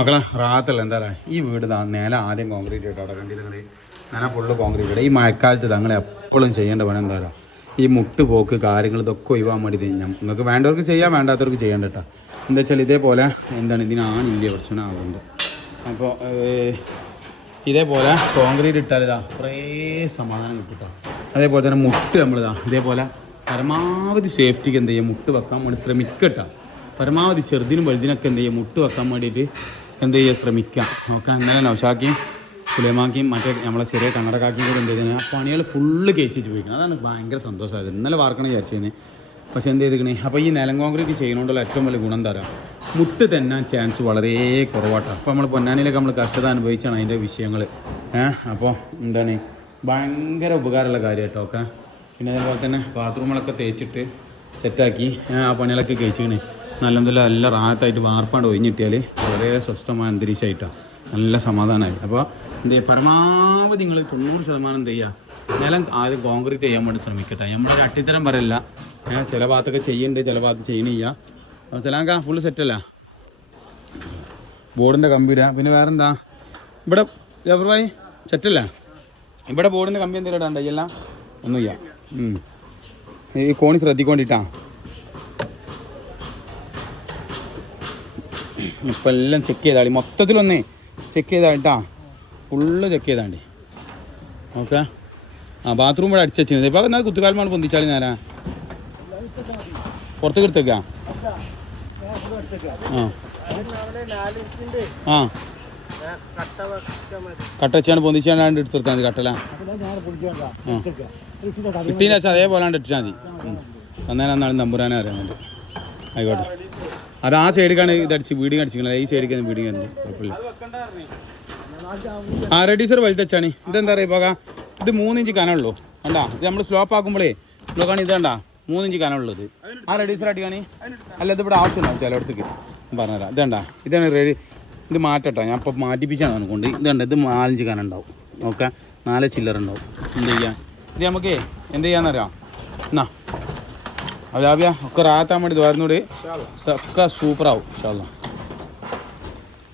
മക്കളെ റാത്തല്ല എന്താ പറയുക ഈ വീട് നേരെ ആദ്യം കോൺക്രീറ്റ് ഇട്ടോ അവിടെ നിങ്ങൾ? നേരെ ഫുള്ള് കോൺക്രീറ്റ് ഇടുക ഈ മഴക്കാലത്ത് തങ്ങൾ എപ്പോഴും ചെയ്യേണ്ട പണി എന്താ പറയുക ഈ മുട്ട് പോക്ക് കാര്യങ്ങൾ ഇതൊക്കെ ഒഴിവാൻ വേണ്ടി ഞാൻ നിങ്ങൾക്ക് വേണ്ടവർക്ക് ചെയ്യാം വേണ്ടാത്തവർക്ക് ചെയ്യേണ്ട കേട്ടോ എന്താ വെച്ചാൽ ഇതേപോലെ എന്താണ് ഇതിനാണ് ഇന്ത്യ പ്രശ്നം ആവുന്നത്. അപ്പോൾ ഇതേപോലെ കോൺക്രീറ്റ് ഇട്ടാൽ ഇതാ കുറേ സമാധാനം കേട്ടോ അതേപോലെ തന്നെ മുട്ട് നമ്മളിതാ ഇതേപോലെ പരമാവധി സേഫ്റ്റിക്ക് എന്ത് ചെയ്യുക മുട്ട് വെക്കാൻ വേണ്ടി ശ്രമിക്കട്ടോ പരമാവധി ചെറുതിനും വലുതിനൊക്കെ എന്ത് ചെയ്യുക മുട്ട് വെക്കാൻ വേണ്ടിയിട്ട് എന്ത് ചെയ്യുക ശ്രമിക്കാം? നോക്കാം. ഇന്നലെ നൗഷാക്കിയും സുലൈമാക്കിയും മറ്റേ നമ്മളെ ചെറിയ കണ്ണടക്കാക്കിയും കൂടെ എന്ത് ചെയ്തത് ആ പണികൾ ഫുള്ള് കേച്ചിട്ട് പോയിക്കണം. അതാണ് ഭയങ്കര സന്തോഷമായത്. ഇന്നലെ വാർക്കണം വിചാരിച്ചതിന് പക്ഷേ എന്ത് ചെയ്തിക്കണേ? അപ്പോൾ ഈ നിലം കോൺക്രീറ്റ് ചെയ്യുന്നതുകൊണ്ടുള്ള ഏറ്റവും വലിയ ഗുണം തരാം മുട്ട് തെന്നാൻ ചാൻസ് വളരെ കുറവാട്ടോ. അപ്പോൾ നമ്മൾ പൊന്നാനിയിലൊക്കെ നമ്മൾ കഷ്ടത അനുഭവിച്ചാണ് അതിന്റെ വിഷയങ്ങൾ അപ്പോൾ എന്താണ്? ഭയങ്കര ഉപകാരമുള്ള കാര്യം കേട്ടോ ഒക്കെ. പിന്നെ അതേപോലെ തന്നെ ബാത്റൂമുകളൊക്കെ തേച്ചിട്ട് സെറ്റാക്കി ആ പണികളൊക്കെ കഴിച്ചിക്കണേ. നല്ലതില്ല നല്ല റാഹത്തായിട്ട് വാർപ്പാണ്ട് ഒഴിഞ്ഞിട്ടിയാൽ വളരെ സ്വസ്ഥമായ അന്തരീക്ഷമായിട്ടാണ് നല്ല സമാധാനമായി അപ്പോൾ എന്ത് ചെയ്യുക പരമാവധി നിങ്ങൾ തൊണ്ണൂറ് ശതമാനം എന്ത് ചെയ്യുക നിലം ആദ്യം കോൺക്രീറ്റ് ചെയ്യാൻ വേണ്ടി ശ്രമിക്കട്ടെ. നമ്മളൊരു അട്ടിത്തരം പറയല്ല. ഏഹ് ചില ഭാഗത്തൊക്കെ ചെയ്യുന്നുണ്ട് ചില ഭാഗത്ത് ചെയ്യണില്ല. ചിലാങ്ക ഫുള്ള് സെറ്റല്ല ബോർഡിന്റെ കമ്പിയിടുക പിന്നെ വേറെന്താ? ഇവിടെ ജബർബായി സെറ്റല്ല ഇവിടെ ബോർഡിന്റെ കമ്പി എന്തെങ്കിലും ഇടാണ്ട എല്ലാം ഒന്നുമില്ല. ഈ കോണി ശ്രദ്ധിക്കൊണ്ടിട്ടാ. ഇപ്പം എല്ലാം ചെക്ക് ചെയ്താളി. മൊത്തത്തിലൊന്നേ ചെക്ക് ചെയ്താളിട്ടാ ഫുള്ള് ചെക്ക് ചെയ്താണ്ടി. ഓക്കെ ആ ബാത്റൂം ഇവിടെ അടിച്ചു വെച്ചിരുന്നത് ഇപ്പം എന്നാൽ കുത്തുകാലമാണ് പൊന്തിച്ചാളി നേരാ? പുറത്ത് എടുത്തേക്കാ? ആ. ആ. കട്ട വെച്ചാണ് പൊന്തിച്ചാണ്ട് എടുത്ത് കൊടുത്താൽ മതി കട്ടല. വെച്ചാൽ അതേപോലെ ഇട്ടാൽ മതി. അന്നേരം അന്നാണ് അറിയാൻ വേണ്ടി. ആയിക്കോട്ടെ. അത് ആ സൈഡിക്കാണ് ഇതടിച്ച് വീടിങ് അടിച്ചിരിക്കുന്നത് ഈ സൈഡിക്കാണ് വീടിങ് കണ്ടത് കുഴപ്പമില്ല. ആ റെഡി സർ വലുതച്ചാണ് ഇതെന്താ പറയുക പോകാം. ഇത് മൂന്നിഞ്ച് കനമുള്ളൂ. കണ്ടാ? ഇത് നമ്മൾ സ്ലോപ്പ് ആക്കുമ്പോഴേ നോക്കാണ് ഇത് കണ്ടാ? മൂന്നിഞ്ച് കനമുള്ളത്. ആ റെഡി സർ അടിക്കാണ് അല്ല ഇത് ഇവിടെ ആവശ്യമുണ്ടാവും ചിലയിടത്തേക്ക് പറഞ്ഞുതരാം. ഇത് കണ്ടാ? ഇതാണ് റെഡി ഇത് മാറ്റട്ടോ. ഞാൻ ഇപ്പോൾ മാറ്റിപ്പിച്ചാണ് നമുക്കുണ്ട് ഇത് കണ്ട? ഇത് നാലഞ്ച് കനം ഉണ്ടാവും നോക്കാം. നാല് ചില്ലറുണ്ടാവും. എന്ത് ചെയ്യാം? ഇത് നമുക്ക് എന്ത് ചെയ്യാന്നറിയാം? എന്നാ അതാവ്യ ഒക്കെ റാത്താൻ വേണ്ടി വരുന്നൂടെ ഒക്കെ സൂപ്പറാവും ഇൻഷാല്ലാ